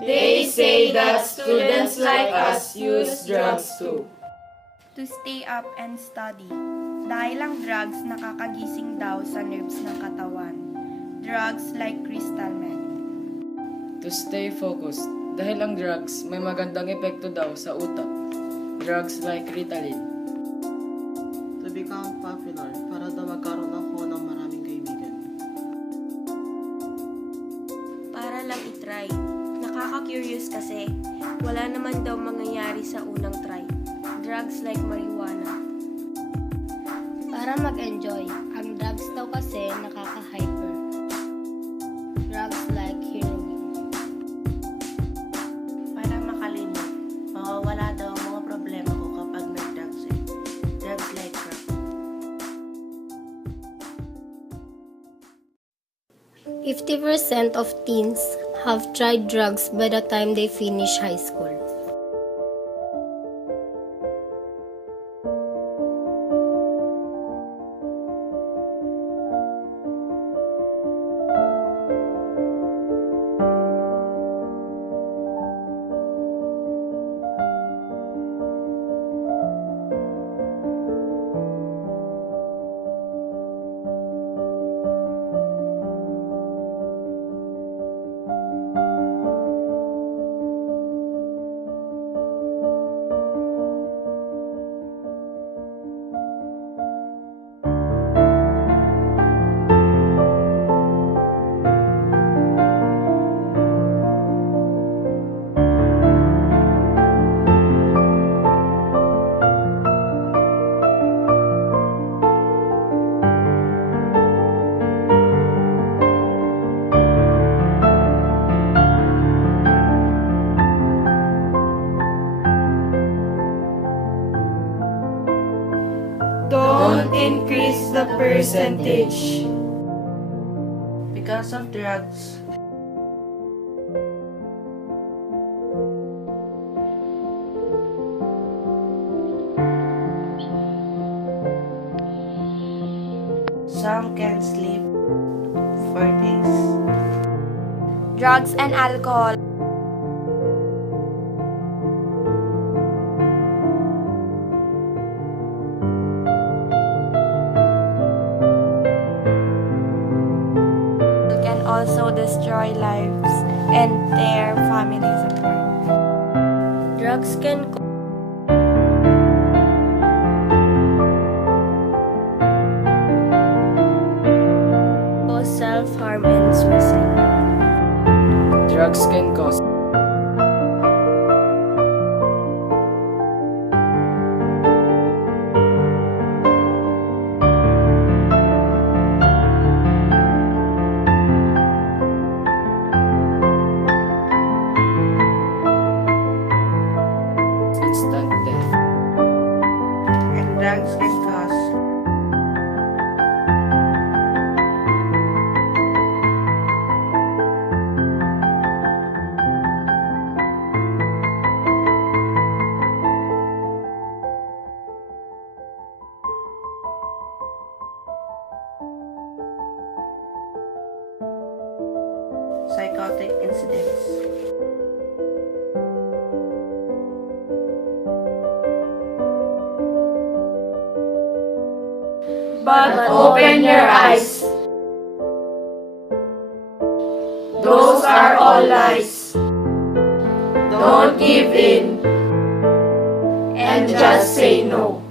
They say that students like us use drugs too. To stay up and study. Dahil ang drugs nakakagising daw sa nerves ng katawan. Drugs like crystal meth. To stay focused. Dahil ang drugs may magandang epekto daw sa utak. Drugs like Ritalin. To become popular, para daw magkaroon ako ng maraming kaibigan. Para lang itry. Nakaka-curious kasi wala naman daw mangyayari sa unang try. Drugs like marijuana. Para mag-enjoy. Ang drugs daw kasi nakaka-hyper. Drugs like heroin. Para makalimutan. Mawawala daw ang mga problema ko kapag nag-drugs eh. Drugs like crack. 50% of teens have tried drugs by the time they finish high school. Don't increase the percentage. Because of drugs, some can sleep for days. Drugs and alcohol. Can also destroy lives and tear families apart. Drugs can cause self-harm and suicide. Drugs can cause instant death. And drugs can cause psychotic incidents. But open your eyes. Those are all lies. Don't give in and just say no.